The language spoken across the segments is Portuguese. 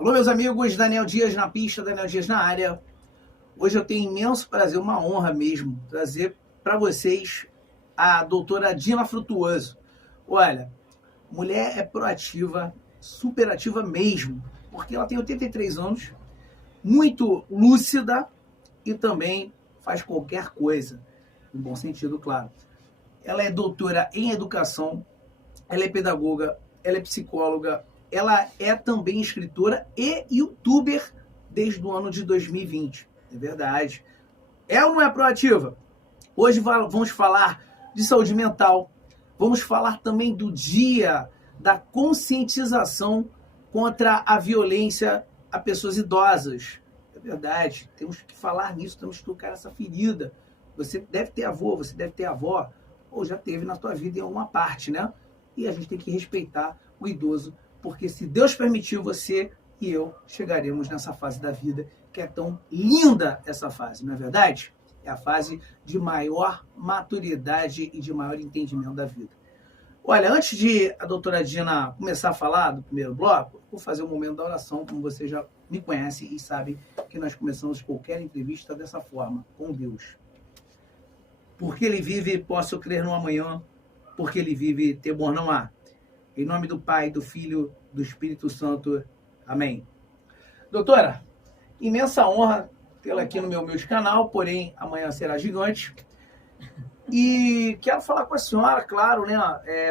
Alô, meus amigos, Daniel Dias na pista, Daniel Dias na área. Hoje eu tenho imenso prazer, uma honra mesmo, trazer para vocês a doutora Dina Frutuoso. Olha, mulher é proativa, superativa mesmo, porque ela tem 83 anos, muito lúcida e também faz qualquer coisa, no bom sentido, claro. Ela é doutora em educação, ela é pedagoga, ela é psicóloga, ela é também escritora e youtuber desde o ano de 2020. É verdade. É ou não é proativa? Hoje vamos falar de saúde mental. Vamos falar também do dia da conscientização contra a violência a pessoas idosas. É verdade. Temos que falar nisso, temos que tocar essa ferida. Você deve ter avô, você deve ter avó, ou já teve na tua vida em alguma parte, né? E a gente tem que respeitar o idoso, porque se Deus permitiu, você e eu chegaremos nessa fase da vida, que é tão linda essa fase, não é verdade? É a fase de maior maturidade e de maior entendimento da vida. Olha, antes de a doutora Dina começar a falar do primeiro bloco, vou fazer um momento da oração, como você já me conhece e sabe que nós começamos qualquer entrevista dessa forma, com Deus. Porque Ele vive, posso crer no amanhã, porque Ele vive, temor não há. Em nome do Pai, do Filho, do Espírito Santo. Amém. Doutora, imensa honra tê-la aqui no meu canal, porém amanhã será gigante. E quero falar com a senhora, claro, né?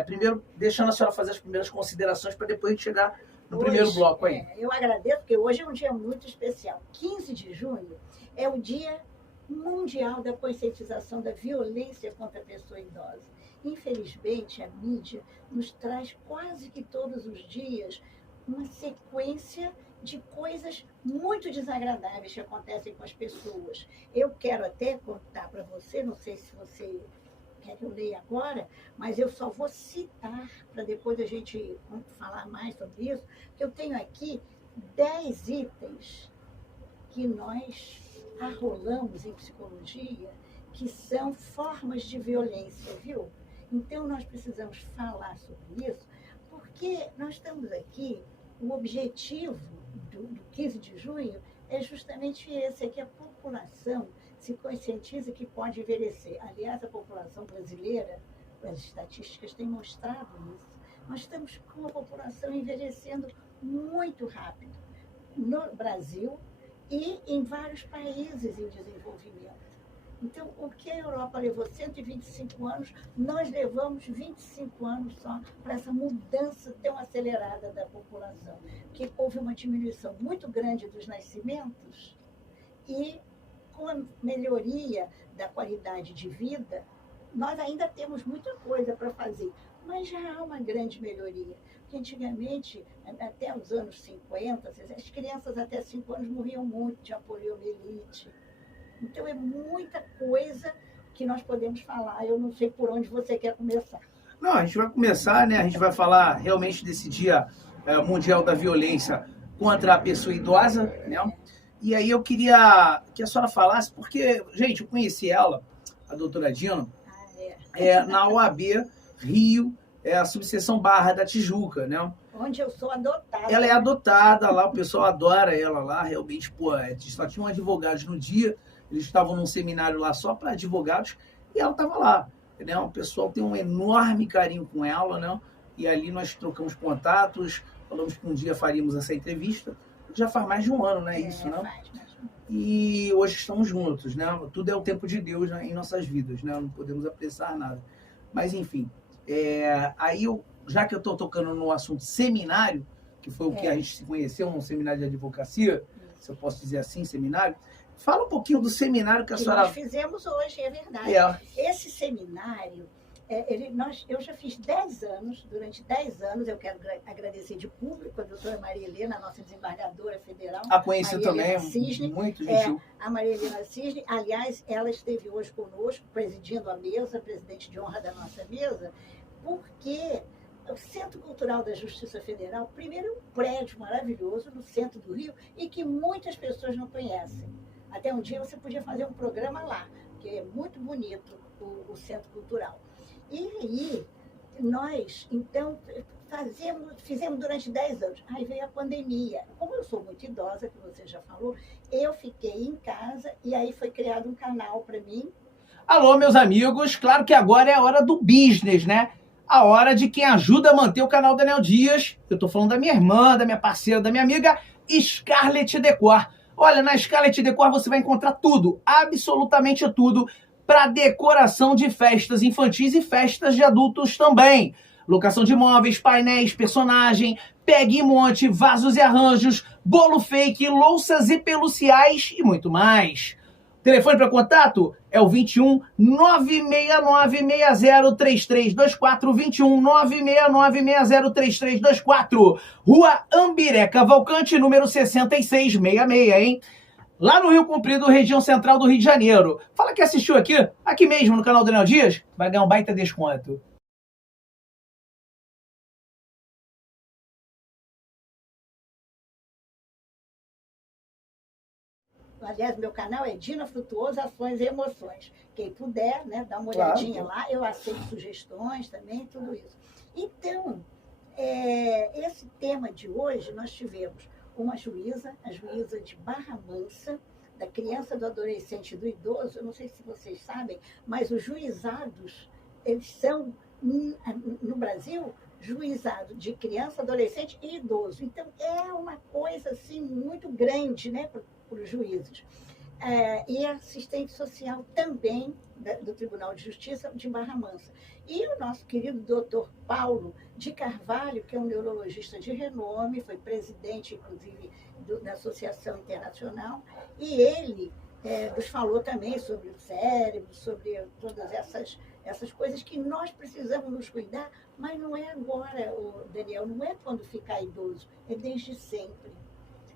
Primeiro, deixando a senhora fazer as primeiras considerações para depois a gente chegar no primeiro bloco aí. Eu agradeço, porque hoje é um dia muito especial. 15 de junho é o Dia Mundial da Conscientização da Violência contra a Pessoa Idosa. Infelizmente, a mídia nos traz quase que todos os dias uma sequência de coisas muito desagradáveis que acontecem com as pessoas. Eu quero até contar para você, não sei se você quer que eu leia agora, mas eu só vou citar para depois a gente falar mais sobre isso, que eu tenho aqui 10 itens que nós arrolamos em psicologia, que são formas de violência, viu? Então, nós precisamos falar sobre isso, porque nós estamos aqui, o objetivo do 15 de junho é justamente esse, é que a população se conscientize que pode envelhecer. Aliás, a população brasileira, as estatísticas têm mostrado isso. Nós estamos com a população envelhecendo muito rápido no Brasil e em vários países em desenvolvimento. Então, o que a Europa levou 125 anos, nós levamos 25 anos só para essa mudança tão acelerada da população. Porque houve uma diminuição muito grande dos nascimentos e, com a melhoria da qualidade de vida, nós ainda temos muita coisa para fazer, mas já há uma grande melhoria. Porque antigamente, até os anos 50, as crianças até 5 anos morriam muito de poliomielite. Então, é muita coisa que nós podemos falar. Eu não sei por onde você quer começar. Não, a gente vai começar, né? A gente vai falar realmente desse Dia Mundial da Violência contra a Pessoa Idosa, né? E aí eu queria que a senhora falasse, porque, gente, eu conheci ela, a doutora Dina, na OAB Rio, a subseção Barra da Tijuca, né? Onde eu sou adotada. Ela é adotada lá, o pessoal adora ela lá, realmente, pô, só tinham advogados no dia, eles estavam num seminário lá só para advogados, e ela estava lá, né? O pessoal tem um enorme carinho com ela, né? E ali nós trocamos contatos, falamos que um dia faríamos essa entrevista, já faz mais de um ano, né? Isso, né? E hoje estamos juntos, né? Tudo é o tempo de Deus, né, em nossas vidas, né? Não podemos apressar nada. Mas, enfim, aí já que eu estou tocando no assunto seminário, que foi o que a gente se conheceu, um seminário de advocacia, se eu posso dizer assim, seminário, fala um pouquinho do seminário que a senhora... nós fizemos hoje, é verdade. Esse seminário, eu já fiz 10 anos, durante 10 anos, eu quero agradecer de público a doutora Maria Helena, a nossa desembargadora federal. A conheci também, Cisne, muito gentil. A Maria Helena Cisne, aliás, ela esteve hoje conosco, presidindo a mesa, presidente de honra da nossa mesa, porque o Centro Cultural da Justiça Federal, primeiro, é um prédio maravilhoso no centro do Rio e que muitas pessoas não conhecem. Até um dia você podia fazer um programa lá, que é muito bonito o Centro Cultural. E aí, nós, então, fizemos durante 10 anos. Aí veio a pandemia. Como eu sou muito idosa, que você já falou, eu fiquei em casa e aí foi criado um canal para mim. Alô, meus amigos, claro que agora é a hora do business, né? A hora de quem ajuda a manter o canal Daniel Dias. Eu tô falando da minha irmã, da minha parceira, da minha amiga Scarlett Decor. Olha, na Scarlett Decor você vai encontrar tudo, absolutamente tudo, para decoração de festas infantis e festas de adultos também. Locação de móveis, painéis, personagem, pegue e monte, vasos e arranjos, bolo fake, louças e peluciais e muito mais. Telefone para contato é o 21 969 603324, 21 969 603324, Rua Ambiré Cavalcante, número 6666, hein? Lá no Rio Comprido, região central do Rio de Janeiro. Fala que assistiu aqui mesmo no canal Daniel Dias, vai ganhar um baita desconto. Aliás, meu canal é Dina Frutuoso, Ações e Emoções. Quem puder, né, dá uma olhadinha lá, eu aceito sugestões também, tudo isso. Então, esse tema de hoje, nós tivemos uma juíza, a juíza de Barra Mansa, da criança, do adolescente e do idoso. Eu não sei se vocês sabem, mas os juizados, eles são, no Brasil, juizado de criança, adolescente e idoso. Então, é uma coisa assim, muito grande, né, para os juízes. E assistente social também do Tribunal de Justiça de Barra Mansa. E o nosso querido doutor Paulo de Carvalho, que é um neurologista de renome, foi presidente, inclusive, da Associação Internacional, e ele nos falou também sobre o cérebro, sobre todas essas coisas que nós precisamos nos cuidar, mas não é agora, Daniel, não é quando ficar idoso, é desde sempre.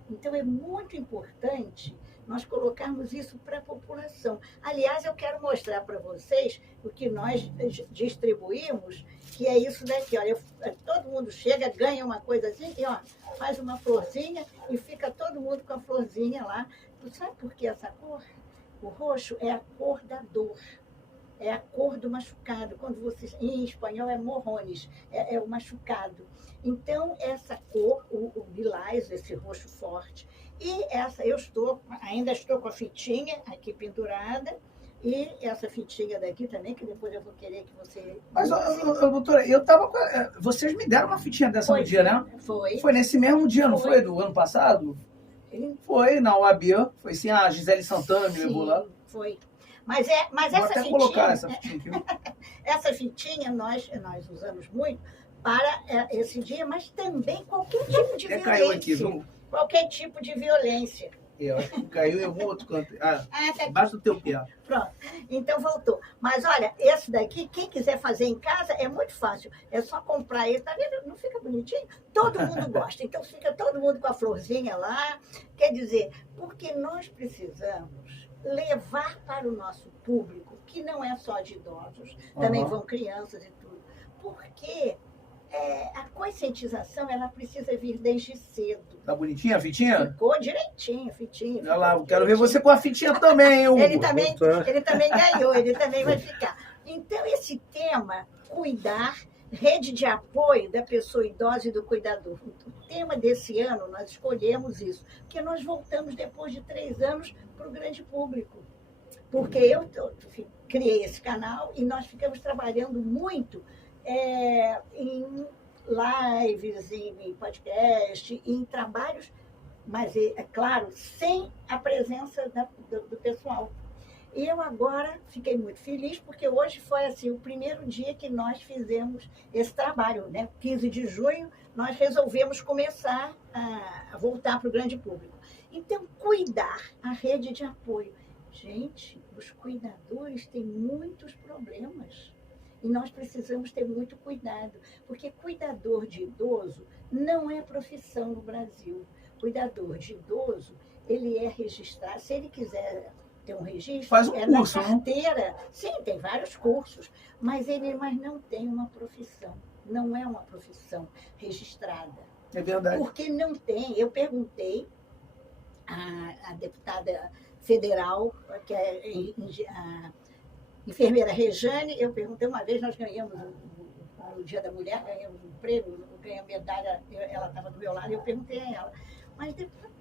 Então, é muito importante nós colocarmos isso para a população. Aliás, eu quero mostrar para vocês o que nós distribuímos, que é isso daqui. Olha, todo mundo chega, ganha uma coisa assim, e ó, faz uma florzinha e fica todo mundo com a florzinha lá. Tu sabe por que essa cor? O roxo é a cor da dor. É a cor do machucado. Quando você, em espanhol é morrones, é o machucado. Então, essa cor, o lilás, esse roxo forte, e essa, ainda estou com a fitinha aqui pendurada, e essa fitinha daqui também, que depois eu vou querer que você... Mas, doutora, eu tava com... Vocês me deram uma fitinha dessa no dia, né? Foi. Foi nesse mesmo dia, não foi? Do ano passado? Foi, na UAB. Foi sim, a Gisele Santana me levou lá. Foi. Mas essa até fitinha... colocar essa fitinha aqui. Essa fitinha nós usamos muito para esse dia, mas também qualquer tipo de violência. Caiu aqui, viu? Qualquer tipo de violência. Eu acho que caiu em algum outro canto. Embaixo do teu pé. Pronto. Então voltou. Mas olha, esse daqui, quem quiser fazer em casa, é muito fácil. É só comprar ele. Tá vendo? Não fica bonitinho? Todo mundo gosta. Então fica todo mundo com a florzinha lá. Quer dizer, porque nós precisamos levar para o nosso público, que não é só de idosos, também vão crianças e tudo. Porque a conscientização, ela precisa vir desde cedo. Tá bonitinha a fitinha? Ficou direitinho, fitinha. Olha lá, quero ver você com a fitinha também, Hugo. Ele também ganhou, ele também vai ficar. Então, esse tema, cuidar, rede de apoio da pessoa idosa e do cuidador. O tema desse ano, nós escolhemos isso, porque nós voltamos depois de 3 anos para o grande público. Porque eu criei esse canal e nós ficamos trabalhando muito em lives, em podcast, em trabalhos, mas, é claro, sem a presença do pessoal. E eu agora fiquei muito feliz, porque hoje foi assim, o primeiro dia que nós fizemos esse trabalho, né? 15 de junho, nós resolvemos começar a voltar para o grande público. Então, cuidar, a rede de apoio. Gente, os cuidadores têm muitos problemas. E nós precisamos ter muito cuidado, porque cuidador de idoso não é profissão no Brasil. Cuidador de idoso, ele é registrado, se ele quiser ter um registro, faz um curso, na carteira. Não? Sim, tem vários cursos, mas não tem uma profissão. Não é uma profissão registrada. É verdade. Porque não tem. Eu perguntei à deputada federal, que é a enfermeira Rejane, eu perguntei uma vez, nós ganhamos um no Dia da Mulher, ganhei um prêmio, ganhei a medalha, ela estava do meu lado e eu perguntei a ela, mas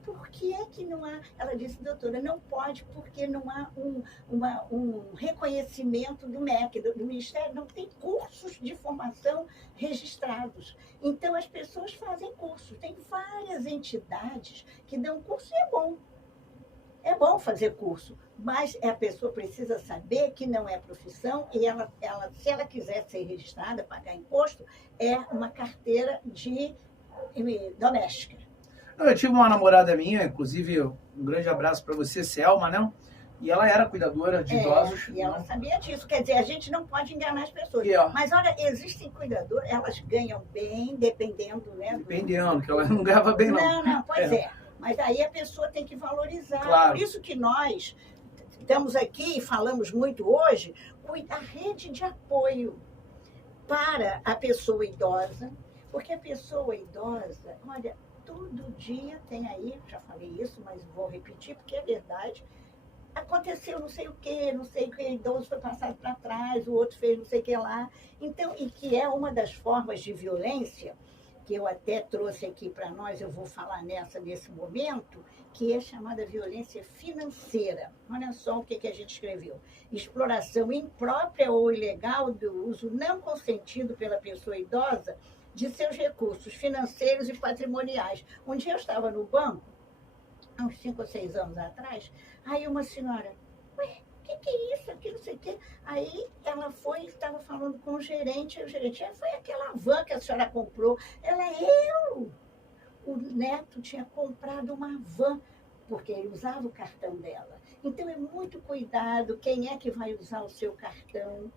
por que é que não há? Ela disse, doutora, não pode porque não há um reconhecimento do MEC, do Ministério, não tem cursos de formação registrados. Então, as pessoas fazem cursos. Tem várias entidades que dão curso e é bom. É bom fazer curso, mas a pessoa precisa saber que não é profissão e se ela quiser ser registrada, pagar imposto, é uma carteira de doméstica. Eu tive uma namorada minha, inclusive, um grande abraço para você, Selma, né? E ela era cuidadora de idosos. E ela sabia disso. Quer dizer, a gente não pode enganar as pessoas. Mas, olha, existem cuidadoras, elas ganham bem, dependendo, né? Dependendo, que ela não ganhava bem, não. Não, pois é. Mas aí a pessoa tem que valorizar. Claro. Por isso que nós estamos aqui e falamos muito hoje, a rede de apoio para a pessoa idosa, porque a pessoa idosa, olha, todo dia tem aí, já falei isso, mas vou repetir porque é verdade, aconteceu não sei o que, idoso foi passado para trás, o outro fez não sei o que lá. Então, e que é uma das formas de violência, que eu até trouxe aqui para nós, eu vou falar nesse momento, que é chamada violência financeira. Olha só o que a gente escreveu. Exploração imprópria ou ilegal do uso não consentido pela pessoa idosa de seus recursos financeiros e patrimoniais. Um dia eu estava no banco, há uns 5 ou 6 anos atrás, aí uma senhora, ué, o que é isso? Aqui não sei o quê. Aí ela foi, estava falando com o gerente, e o gerente, foi aquela van que a senhora comprou. Ela, o neto tinha comprado uma van, porque ele usava o cartão dela. Então é muito cuidado, quem é que vai usar o seu cartão.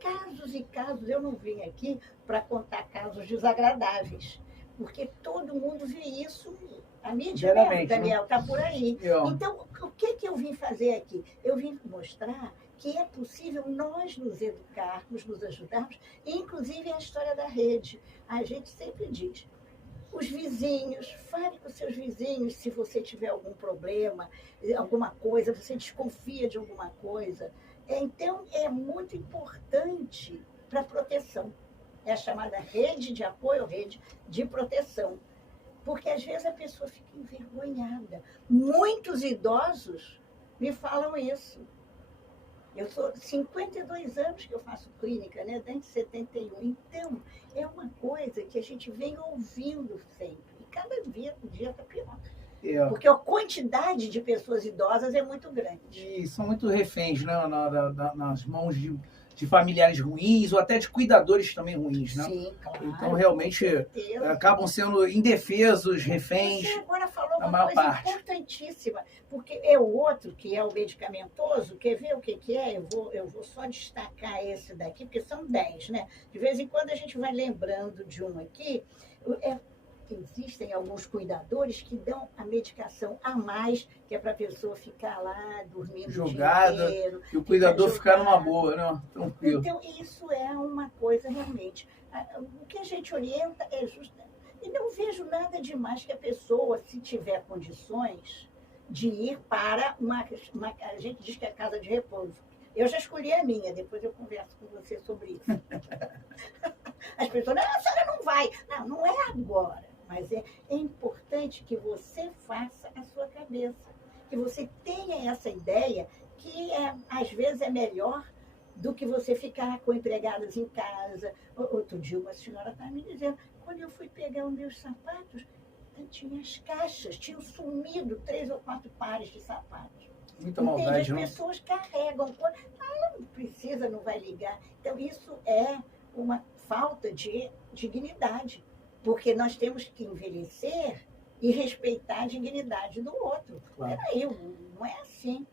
Casos e casos, eu não vim aqui para contar casos desagradáveis, porque todo mundo vê isso, a mídia, né, Daniel, está por aí. Então, o que eu vim fazer aqui? Eu vim mostrar que é possível nós nos educarmos, nos ajudarmos, e inclusive a história da rede. A gente sempre diz, os vizinhos, fale com seus vizinhos se você tiver algum problema, alguma coisa, você desconfia de alguma coisa. Então, é muito importante para a proteção. É a chamada rede de apoio, rede de proteção. Porque, às vezes, a pessoa fica envergonhada. Muitos idosos me falam isso. Eu sou 52 anos que eu faço clínica, né? Desde 71. Então, é uma coisa que a gente vem ouvindo sempre. E cada dia está pior. Porque a quantidade de pessoas idosas é muito grande. E são muito reféns, né, nas mãos de familiares ruins ou até de cuidadores também ruins, né? Sim, claro. Então, realmente, acabam sendo indefesos, reféns. Você agora falou uma uma coisa parte importantíssima, porque é o outro, que é o medicamentoso, quer ver o que é? Eu vou só destacar esse daqui, porque são 10, né? De vez em quando a gente vai lembrando de um aqui. Existem alguns cuidadores que dão a medicação a mais, que é para a pessoa ficar lá dormindo jogada, o dia inteiro, e o cuidador ficar numa boa, né? Tranquilo. Então, isso é uma coisa realmente. O que a gente orienta é justamente. E não vejo nada demais que a pessoa, se tiver condições de ir para a gente diz que é casa de repouso. Eu já escolhi a minha, depois eu converso com você sobre isso. As pessoas, não, a senhora não vai. Não é agora. Mas é importante que você faça a sua cabeça, que você tenha essa ideia que às vezes é melhor do que você ficar com empregadas em casa. Outro dia uma senhora estava me dizendo, quando eu fui pegar os meus sapatos, tinha as caixas, tinham sumido 3 ou 4 pares de sapatos. Muita maldade, as pessoas carregam, não precisa, não vai ligar. Então isso é uma falta de dignidade. Porque nós temos que envelhecer e respeitar a dignidade do outro. Claro. Peraí, não é assim.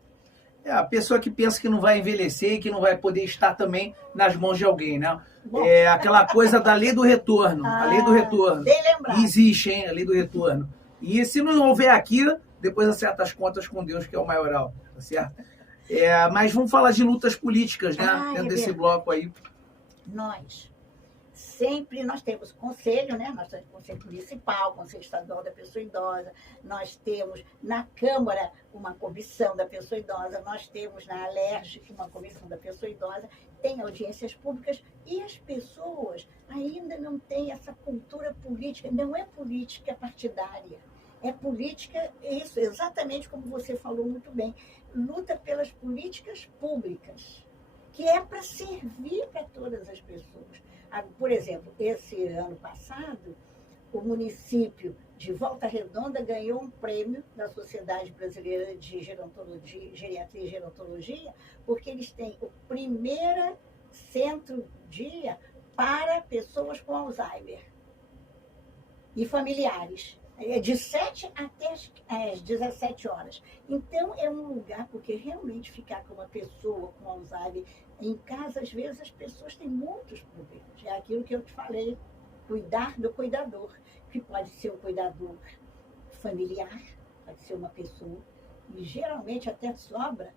A pessoa que pensa que não vai envelhecer e que não vai poder estar também nas mãos de alguém, né? Bom, é aquela coisa da lei do retorno. A lei do retorno. Bem lembrado. Existe, hein? A lei do retorno. E se não houver aqui, depois acerta as contas com Deus, que é o maioral. Tá certo? Mas vamos falar de lutas políticas, né? Dentro desse bloco aí. Nós Sempre nós temos conselho, né? Nós temos conselho municipal, conselho estadual da pessoa idosa, nós temos na Câmara uma comissão da pessoa idosa, nós temos na Alerj uma comissão da pessoa idosa, tem audiências públicas e as pessoas ainda não têm essa cultura política, não é política partidária, é política, isso, exatamente como você falou muito bem, luta pelas políticas públicas, que é para servir para todas as pessoas. Por exemplo, esse ano passado, o município de Volta Redonda ganhou um prêmio da Sociedade Brasileira de Geriatria e Gerontologia, porque eles têm o primeiro centro-dia para pessoas com Alzheimer e familiares, de 7 até as 17 horas. Então, é um lugar, porque realmente ficar com uma pessoa com Alzheimer em casa, às vezes as pessoas têm muitos problemas. É aquilo que eu te falei, cuidar do cuidador, que pode ser um cuidador familiar, pode ser uma pessoa, e geralmente até sobra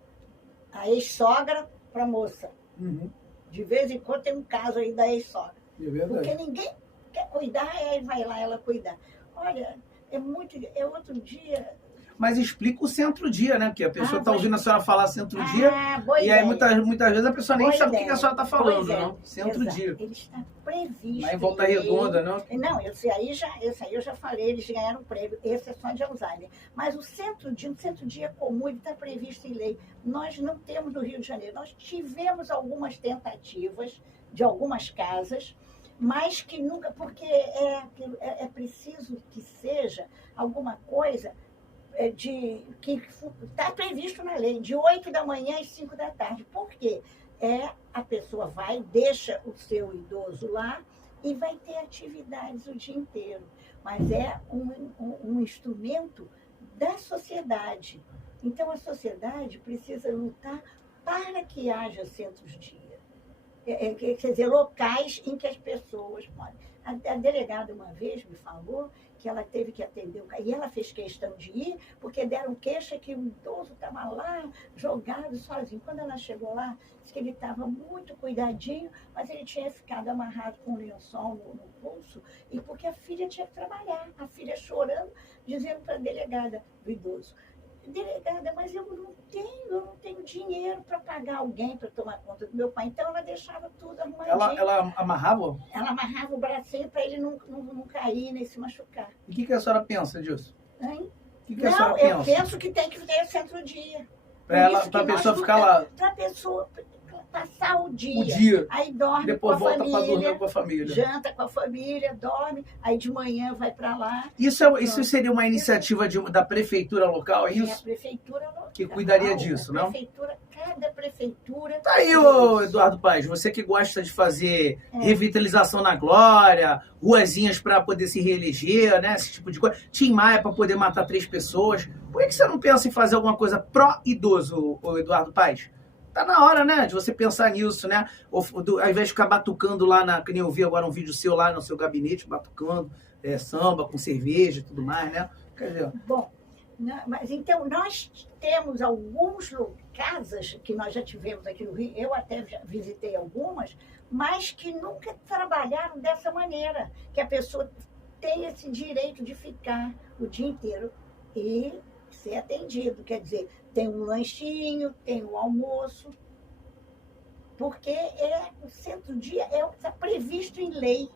a ex-sogra para a moça. Uhum. De vez em quando tem um caso aí da ex-sogra. É verdade. Porque ninguém quer cuidar, aí vai lá ela cuidar. Olha, é outro dia. Mas explica o centro-dia, né? Porque a pessoa está ouvindo a senhora falar centro-dia, boa e aí ideia. muitas vezes a pessoa nem Boa sabe o que ideia. a senhora está falando, Pois é, não. Centro-dia. Exato. Ele está previsto. Lá em Volta em lei. Redonda, não? Não, esse aí eu já falei, eles ganharam prêmio. Esse é só de Alzheimer. Mas o centro-dia comum, ele está previsto em lei. Nós não temos no Rio de Janeiro. Nós tivemos algumas tentativas de algumas casas, mas que nunca, porque é preciso que seja alguma coisa que está previsto na lei, de 8 da manhã às 5 da tarde. Por quê? A pessoa vai, deixa o seu idoso lá e vai ter atividades o dia inteiro. Mas é um instrumento da sociedade. Então, a sociedade precisa lutar para que haja centros-dia. Quer dizer, locais em que as pessoas podem. A delegada uma vez me falou que ela teve que atender o cara, e ela fez questão de ir, porque deram queixa que o idoso estava lá, jogado, sozinho. Quando ela chegou lá, disse que ele estava muito cuidadinho, mas ele tinha ficado amarrado com um lençol no pulso, e porque a filha tinha que trabalhar, a filha chorando, dizendo para a delegada do idoso: delegada, mas eu não tenho dinheiro para pagar alguém para tomar conta do meu pai. Então, ela deixava tudo arrumadinho. Ela amarrava? Ela amarrava o bracinho para ele não cair nem se machucar. E o que a senhora pensa disso? Hein? O que a senhora pensa? Eu penso que tem que ter centro-dia. Para a pessoa ficar lá. Para a pessoa passar o dia. O dia. Aí dorme depois com a volta família. para dormir com a família. Janta com a família, dorme. Aí de manhã vai para lá. Isso seria uma iniciativa da prefeitura local, é isso? A prefeitura local. Que cuidaria disso, não? Cada prefeitura... Tá aí, ô Eduardo Paes, você que gosta de fazer revitalização na Glória, ruazinhas para poder se reeleger, né? Esse tipo de coisa. Tim Maia para poder matar 3 pessoas. Por que você não pensa em fazer alguma coisa pró-idoso, ô Eduardo Paes? Tá na hora, né, de você pensar nisso, né? Ao invés de ficar batucando lá, que nem eu vi agora um vídeo seu lá no seu gabinete, batucando samba com cerveja e tudo mais, né? Quer dizer... Bom, mas então nós temos algumas casas que nós já tivemos aqui no Rio, eu até já visitei algumas, mas que nunca trabalharam dessa maneira, que a pessoa tem esse direito de ficar o dia inteiro e ser atendido, quer dizer, tem um lanchinho, tem o almoço, porque o centro-dia está previsto em lei.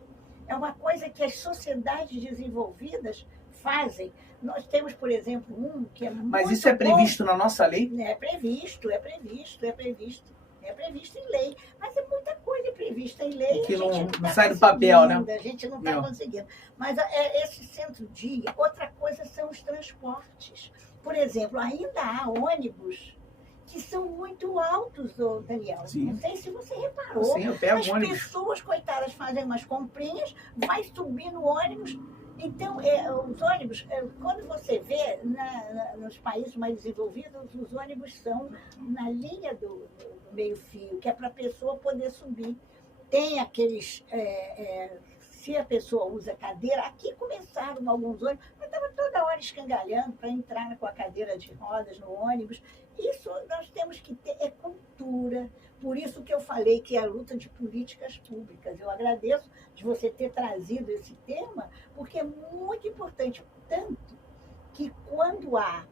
É uma coisa que as sociedades desenvolvidas fazem. Nós temos, por exemplo, que é muito Mas isso é previsto na nossa lei? É previsto em lei. Mas é muita coisa prevista em lei. Que não tá sai do papel, né? A gente não está conseguindo. Mas esse centro-dia, outra coisa são os transportes. Por exemplo, ainda há ônibus que são muito altos, Daniel. Sim. Não sei se você reparou. Sim, eu pego As ônibus. pessoas, coitadas, fazem umas comprinhas, vai subir no ônibus. Então, os ônibus, quando você vê nos países mais desenvolvidos, os ônibus são na linha do meio-fio, que é para a pessoa poder subir. Tem aqueles... se a pessoa usa cadeira, aqui começaram alguns ônibus, mas estava toda hora escangalhando para entrar com a cadeira de rodas no ônibus. Isso nós temos que ter, cultura, Por isso que eu falei que é a luta de políticas públicas. Eu agradeço de você ter trazido esse tema, porque é muito importante, tanto que quando há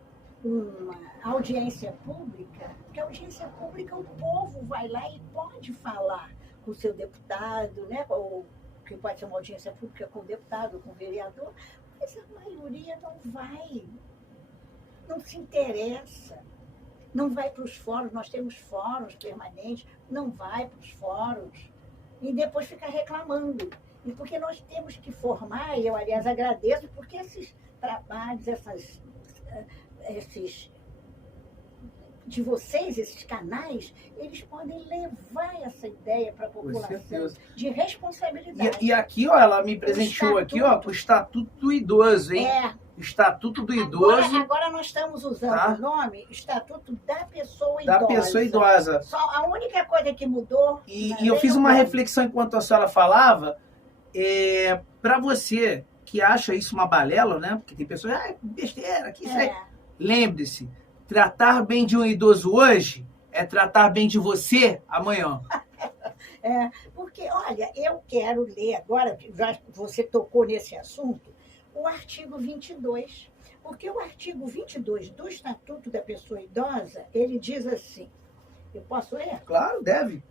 uma audiência pública, porque a audiência pública o povo vai lá e pode falar com o seu deputado, né? Ou que pode ser uma audiência pública com o deputado, com o vereador, mas a maioria não vai, não se interessa, não vai para os fóruns, nós temos fóruns permanentes, não vai para os fóruns, e depois fica reclamando. E porque nós temos que formar, e eu, aliás, agradeço, porque esses trabalhos, esses de vocês, esses canais, eles podem levar essa ideia para a população de responsabilidade. E aqui, ó, ela me presenteou aqui, ó, com o Estatuto do Idoso, hein? Estatuto do Idoso. Agora nós estamos usando o nome Estatuto da Pessoa Idosa. Da Pessoa Idosa. Só a única coisa que mudou... E eu fiz uma reflexão enquanto a senhora falava, para você que acha isso uma balela, né? Porque tem pessoas, besteira, que isso aí. Lembre-se, tratar bem de um idoso hoje é tratar bem de você amanhã. Porque, olha, eu quero ler agora, já você tocou nesse assunto, o artigo 22. Porque o artigo 22 do Estatuto da Pessoa Idosa, ele diz assim, eu posso ler? Claro, deve.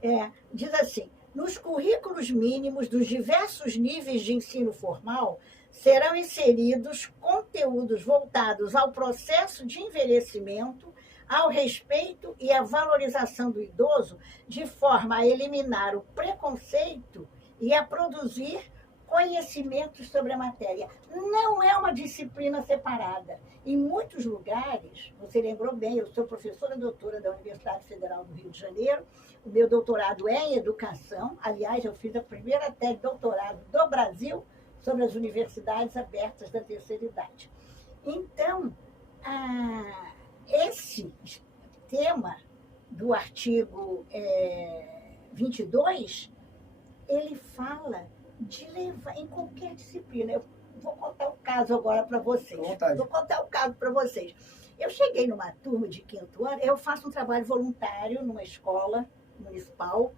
Diz assim, nos currículos mínimos dos diversos níveis de ensino formal, serão inseridos conteúdos voltados ao processo de envelhecimento, ao respeito e à valorização do idoso, de forma a eliminar o preconceito e a produzir conhecimentos sobre a matéria. Não é uma disciplina separada. Em muitos lugares, você lembrou bem, eu sou professora doutora da Universidade Federal do Rio de Janeiro, o meu doutorado é em educação, aliás, eu fiz a primeira tese de doutorado do Brasil sobre as universidades abertas da terceira idade. Então, esse tema do artigo 22, ele fala de levar em qualquer disciplina. Eu vou contar um caso agora para vocês. Vou contar um caso para vocês. Eu cheguei numa turma de 5º ano, eu faço um trabalho voluntário numa escola municipal,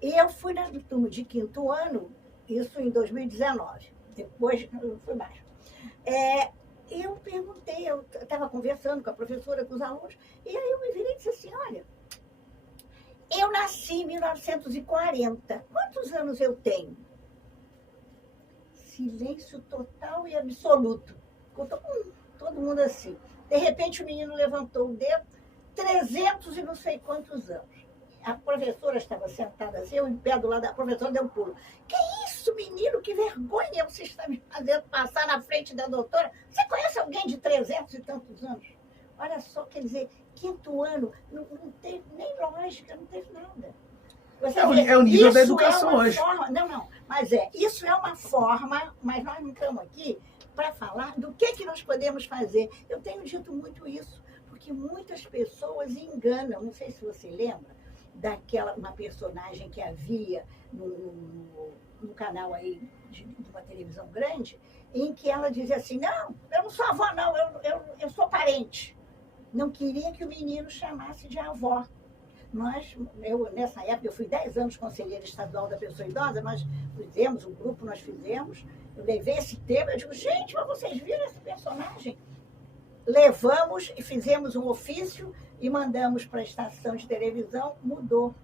e eu fui na turma de 5º ano, isso em 2019. Depois eu fui mais. Eu perguntei, eu estava conversando com a professora, com os alunos, e aí eu me virei e disse assim, olha, eu nasci em 1940, quantos anos eu tenho? Silêncio total e absoluto. Todo mundo assim. De repente o menino levantou o dedo, 300 e não sei quantos anos. A professora estava sentada assim, eu em pé do lado da professora, deu um pulo. Que isso, menino? Que vergonha você está me fazendo passar na frente da doutora. Você conhece alguém de 300 e tantos anos? Olha só, quer dizer, 5º ano, não teve nem lógica, não teve nada. É o nível da educação hoje. Mas isso é uma forma, mas nós não estamos aqui para falar do que nós podemos fazer. Eu tenho dito muito isso, porque muitas pessoas enganam, não sei se você lembra, uma personagem que havia no canal aí de uma televisão grande, em que ela dizia assim, não, eu não sou avó, não, eu sou parente. Não queria que o menino chamasse de avó. Nessa época, eu fui 10 anos conselheira estadual da pessoa idosa, nós fizemos, um grupo nós fizemos, eu levei esse tema, eu digo, gente, mas vocês viram esse personagem? Levamos e fizemos um ofício e mandamos para a estação de televisão, mudou.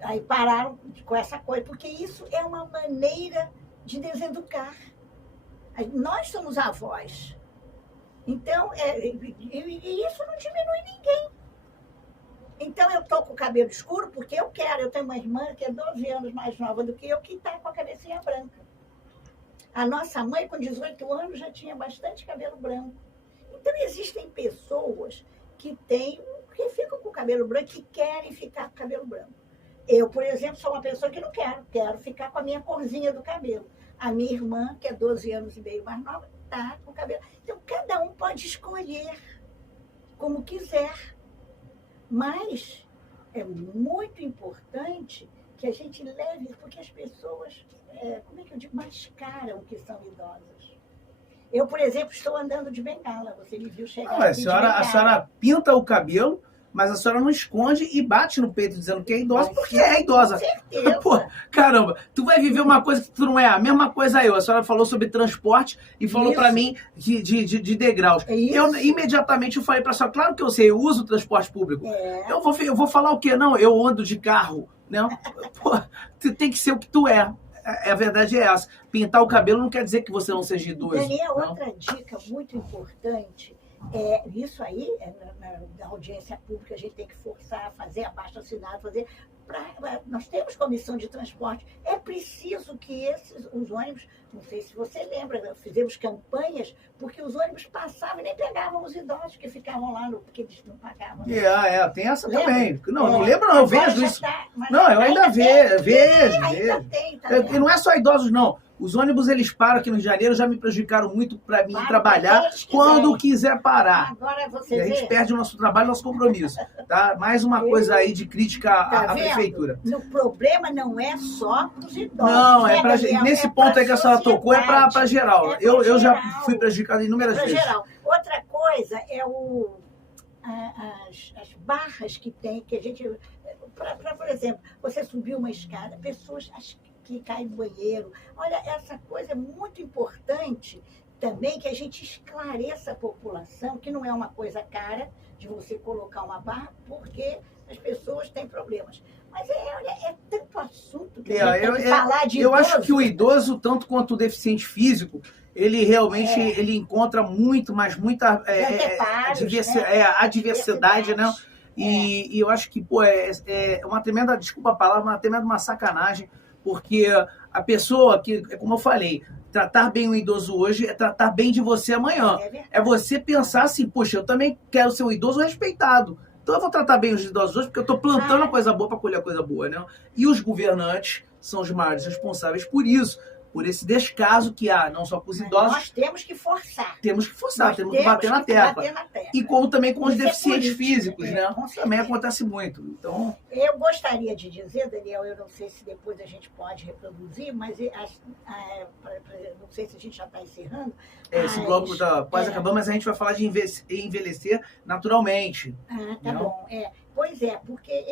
Aí pararam com essa coisa, porque isso é uma maneira de deseducar. Nós somos avós. Então, e isso não diminui ninguém. Então, eu estou com o cabelo escuro porque eu quero. Eu tenho uma irmã que é 12 anos mais nova do que eu, que está com a cabecinha branca. A nossa mãe, com 18 anos, já tinha bastante cabelo branco. Então, existem pessoas que ficam com o cabelo branco, que querem ficar com o cabelo branco. Eu, por exemplo, sou uma pessoa que não quero ficar com a minha corzinha do cabelo. A minha irmã, que é 12 anos e meio mais nova, está com o cabelo. Então, cada um pode escolher como quiser. Mas é muito importante que a gente leve, porque as pessoas, como é que eu digo, mascaram que são idosas. Eu, por exemplo, estou andando de bengala. Você me viu chegar aqui a senhora pinta o cabelo, mas a senhora não esconde e bate no peito dizendo que é idosa, porque é idosa. Com certeza. Pô, caramba, tu vai viver uma coisa que tu não é. A mesma coisa eu. A senhora falou sobre transporte e falou Isso. para mim de degraus. É isso. Eu imediatamente eu falei para a senhora, claro que eu sei, eu uso o transporte público. É. Eu vou falar o quê? Não, eu ando de carro. Não, pô, tu tem que ser o que tu é. A verdade é essa. Pintar o cabelo não quer dizer que você não seja idoso. Daniel, não? outra dica muito importante isso aí, na audiência pública, a gente tem que forçar, fazer abaixo-assinado, fazer. Nós temos comissão de transporte. É preciso que os ônibus, não sei se você lembra, fizemos campanhas, porque os ônibus passavam e nem pegavam os idosos que ficavam lá, porque eles não pagavam. Tem essa Lembra? também. Não lembro, não, eu vejo isso. Não, eu ainda vejo. Ainda tem, tá E vendo? não é só idosos, não. Os ônibus, eles param aqui no Rio de Janeiro, já me prejudicaram muito para mim Para trabalhar quando eles quando quiser parar. Agora E você a gente vê. perde o nosso trabalho, nosso compromisso. Tá? Mais uma coisa aí de crítica à vendo? prefeitura. O problema não é só para os idosos. Não, né, Daniel? nesse É ponto pra aí que a senhora tocou, é para geral. É pra Eu já geral. fui prejudicado inúmeras Para vezes. geral. Outra coisa é as barras que tem, que a gente. Por exemplo, você subiu uma escada, pessoas que caem no banheiro. Olha, essa coisa é muito importante também que a gente esclareça a população, que não é uma coisa cara de você colocar uma barra, porque as pessoas têm problemas. Mas olha, é tanto assunto que a gente tem que falar de eu idoso. acho que o idoso, tanto quanto o deficiente físico, ele realmente ele encontra muita diversidade, né? E eu acho que, pô, é uma tremenda, desculpa a palavra, uma tremenda sacanagem, porque a pessoa que, como eu falei, tratar bem o idoso hoje é tratar bem de você amanhã. É você pensar assim, poxa, eu também quero ser um idoso respeitado. Então eu vou tratar bem os idosos hoje, porque eu estou plantando a coisa boa para colher a coisa boa, né? E os governantes são os maiores responsáveis por isso, por esse descaso que há, não só com os idosos. Nós temos que forçar. Temos que bater na tecla. E como também com os deficientes físicos, né? Também acontece muito. Então, eu gostaria de dizer, Daniel, eu não sei se depois a gente pode reproduzir, mas não sei se a gente já está encerrando. Esse bloco está quase acabando, mas a gente vai falar de envelhecer naturalmente. Tá bom. Pois é, porque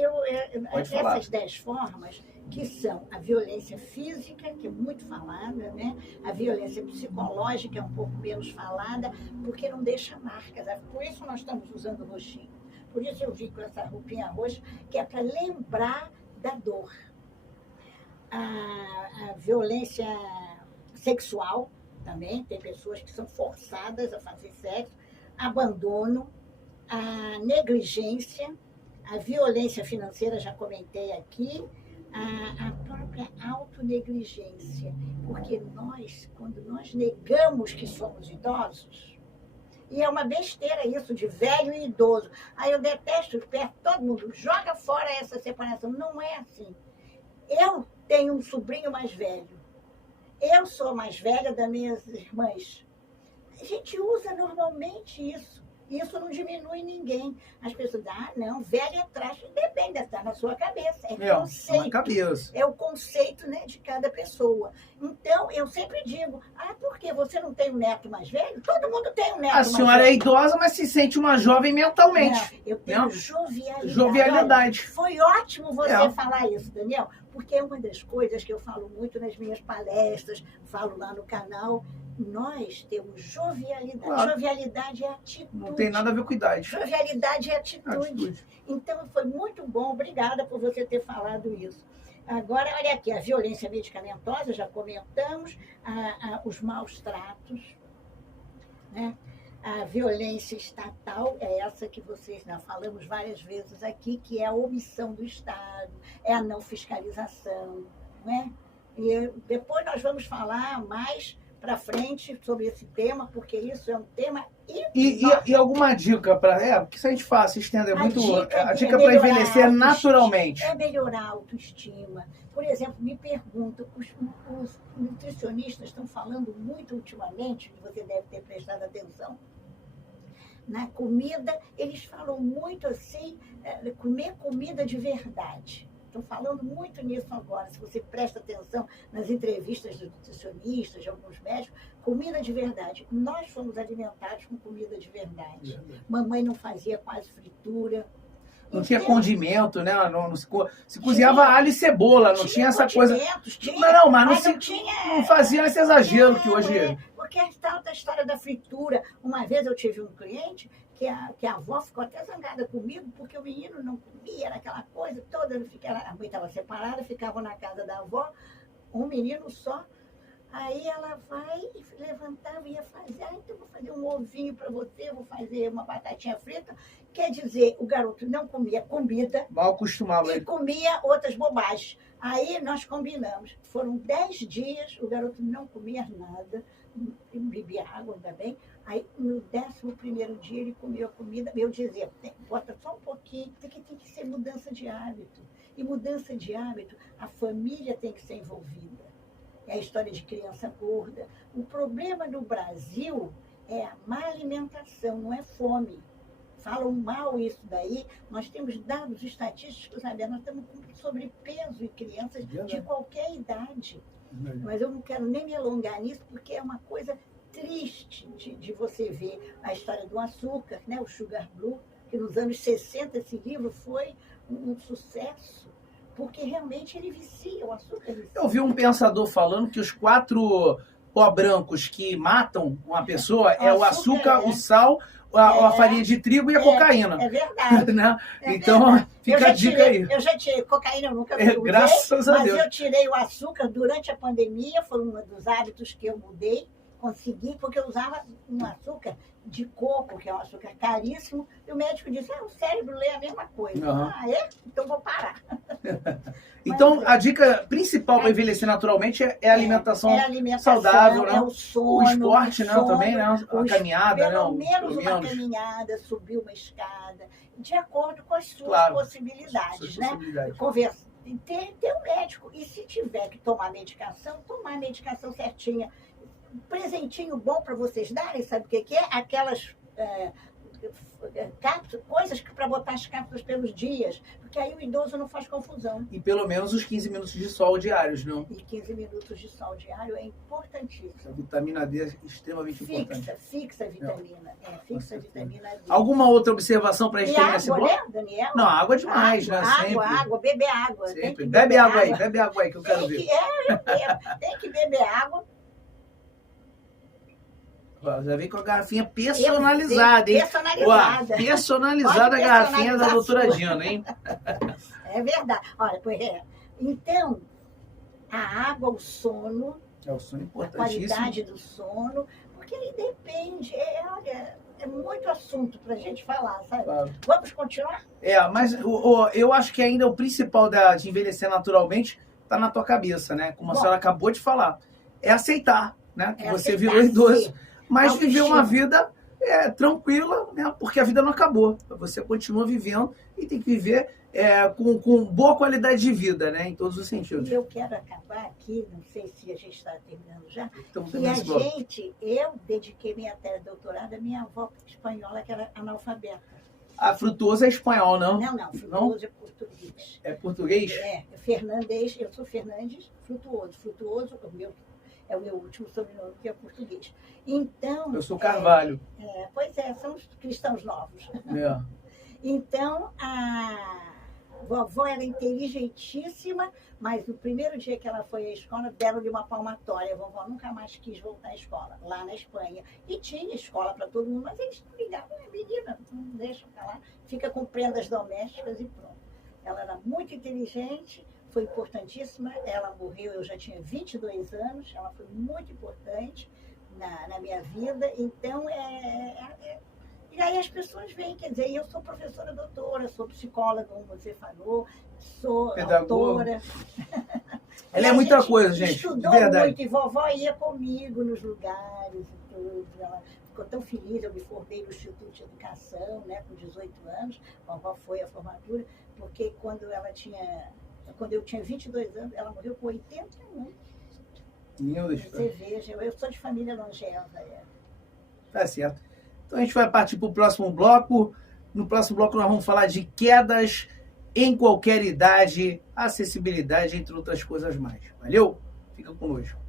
essas 10 formas, que são a violência física, que é muito falada, né? A violência psicológica é um pouco menos falada, porque não deixa marcas. Por isso nós estamos usando o roxinho. Por isso eu vim com essa roupinha roxa, que é para lembrar da dor. A violência sexual também, tem pessoas que são forçadas a fazer sexo, abandono, a negligência, a violência financeira, já comentei aqui, a própria autonegligência, porque quando nós negamos que somos idosos, e é uma besteira isso de velho e idoso, aí eu detesto, todo mundo joga fora essa separação, não é assim. Eu tenho um sobrinho mais velho, eu sou mais velha das minhas irmãs, a gente usa normalmente isso. Isso não diminui ninguém. As pessoas dizem, não, velho é traste. Depende, está na sua cabeça. É conceito. Cabeça. É o conceito, né, de cada pessoa. Então, eu sempre digo, por que você não tem um neto mais velho? Todo mundo tem um neto mais velho. A senhora é idosa, mas se sente uma jovem mentalmente. Não, eu tenho jovialidade. Jovialidade. Olha, foi ótimo você falar isso, Daniel, porque é uma das coisas que eu falo muito nas minhas palestras, falo lá no canal. Nós temos jovialidade. Claro. Jovialidade é atitude. Não tem nada a ver com idade. Jovialidade é atitude. Então, foi muito bom. Obrigada por você ter falado isso. Agora, olha aqui, a violência medicamentosa, já comentamos, os maus tratos, né? A violência estatal é essa que vocês falamos várias vezes aqui, que é a omissão do Estado, é a não fiscalização, né? E depois nós vamos falar mais para frente sobre esse tema, porque isso é um tema e alguma dica para... porque se a gente se estender muito... A dica para envelhecer naturalmente. É melhorar a autoestima. Por exemplo, me perguntam, os nutricionistas estão falando muito ultimamente, você deve ter prestado atenção, na comida, eles falam muito assim, comer comida de verdade. Estão falando muito nisso agora. Se você presta atenção nas entrevistas dos nutricionistas, de alguns médicos, comida de verdade. Nós fomos alimentados com comida de verdade. Mamãe não fazia quase fritura. Não tinha condimento, né? Não se cozinhava alho e cebola, não tinha essa coisa. Não, mas não fazia esse exagero que hoje. Porque é tal da história da fritura. Uma vez eu tive um cliente que a avó ficou até zangada comigo, porque o menino não comia, era aquela coisa toda. A mãe estava separada, ficava na casa da avó, um menino só. Aí ela vai e levantava e ia fazer, então vou fazer um ovinho para você, vou fazer uma batatinha frita. Quer dizer, o garoto não comia comida. Mal acostumava ele. E comia outras bobagens. Aí nós combinamos. Foram 10 dias, o garoto não comia nada, bebia água também. Aí no 11º dia ele comeu a comida. Eu dizia, bota só um pouquinho, porque tem que ser mudança de hábito. E mudança de hábito, a família tem que ser envolvida. É a história de criança gorda. O problema no Brasil é a má alimentação, não é fome. Falam mal isso daí. Nós temos dados estatísticos, sabe? Nós estamos com sobrepeso em crianças de qualquer idade. Mas eu não quero nem me alongar nisso, porque é uma coisa triste de você ver a história do açúcar, né? O Sugar Blue, que nos anos 60 esse livro foi um sucesso. Porque realmente ele vicia, o açúcar vicia. Eu vi um pensador falando que os 4 pó brancos que matam uma pessoa é o açúcar, o sal, a farinha de trigo e a cocaína. É verdade. Né? Então, verdade. Fica a dica aí. Eu já tirei cocaína, eu nunca usei, graças a Deus. Mas eu tirei o açúcar durante a pandemia, foi um dos hábitos que eu mudei. Consegui, porque eu usava um açúcar de coco, que é um açúcar caríssimo, e o médico disse, o cérebro lê a mesma coisa. É? Então vou parar. Então, a dica principal para envelhecer naturalmente é a alimentação, saudável, né? É o sono, o esporte, né? Também, né? A caminhada, pelo né? menos uma caminhada, subir uma escada, de acordo com as suas possibilidades, né? Conversa. Ter um médico. E se tiver que tomar medicação a medicação certinha. Um presentinho bom para vocês darem, sabe o que é? Aquelas coisas para botar as cápsulas pelos dias, porque aí o idoso não faz confusão. E pelo menos os 15 minutos de sol diários, não? E 15 minutos de sol diário é importantíssimo. A vitamina D é extremamente importante. Fixa a vitamina. Fixa a vitamina D. Alguma outra observação para a gente ter nesse bloco? Né, Daniel? Não, água demais, né? Água, beber água. Sempre. Bebe água aí, que eu quero ver. Tem que beber água. Já vem com a garrafinha personalizada, hein? Personalizada a garrafinha da doutora Dina, hein? É verdade. Olha, então, a água, o sono, o sono é a qualidade do sono, porque ele depende, é muito assunto para a gente falar, sabe? Claro. Vamos continuar? Mas eu acho que ainda o principal de envelhecer naturalmente está na tua cabeça, né? Como a senhora acabou de falar. É aceitar, né? Que você virou idoso. Mas viver uma vida tranquila, né? Porque a vida não acabou. Você continua vivendo e tem que viver com boa qualidade de vida, né? Em todos os sentidos. Eu quero acabar aqui, não sei se a gente está terminando já, então, eu dediquei minha tese de doutorado à minha avó espanhola, que era analfabeta. Frutuoso é espanhol, não? Não, Frutuoso é português. É português? Fernandes, eu sou Fernandes Frutuoso. Frutuoso, é o meu último sobrenome, que é português. Então... Eu sou Carvalho. Pois são os cristãos novos. Então, a vovó era inteligentíssima, mas no primeiro dia que ela foi à escola, deram-lhe uma palmatória. A vovó nunca mais quis voltar à escola, lá na Espanha. E tinha escola para todo mundo, mas eles não ligavam, menina, não deixam pra lá, fica com prendas domésticas e pronto. Ela era muito inteligente, foi importantíssima, ela morreu, eu já tinha 22 anos, ela foi muito importante na minha vida, então e aí as pessoas vêm, quer dizer, eu sou professora doutora, sou psicóloga, como você falou, sou autora. Ela é muita coisa, gente, estudou de verdade. Muito, e vovó ia comigo nos lugares e tudo, ela ficou tão feliz, eu me formei no Instituto de Educação, né, com 18 anos, a vovó foi à formatura, porque quando eu tinha 22 anos, ela morreu com 81. Você veja, eu sou de família longeva. Tá certo. Então a gente vai partir para o próximo bloco. No próximo bloco nós vamos falar de quedas em qualquer idade, acessibilidade, entre outras coisas mais. Valeu? Fica conosco.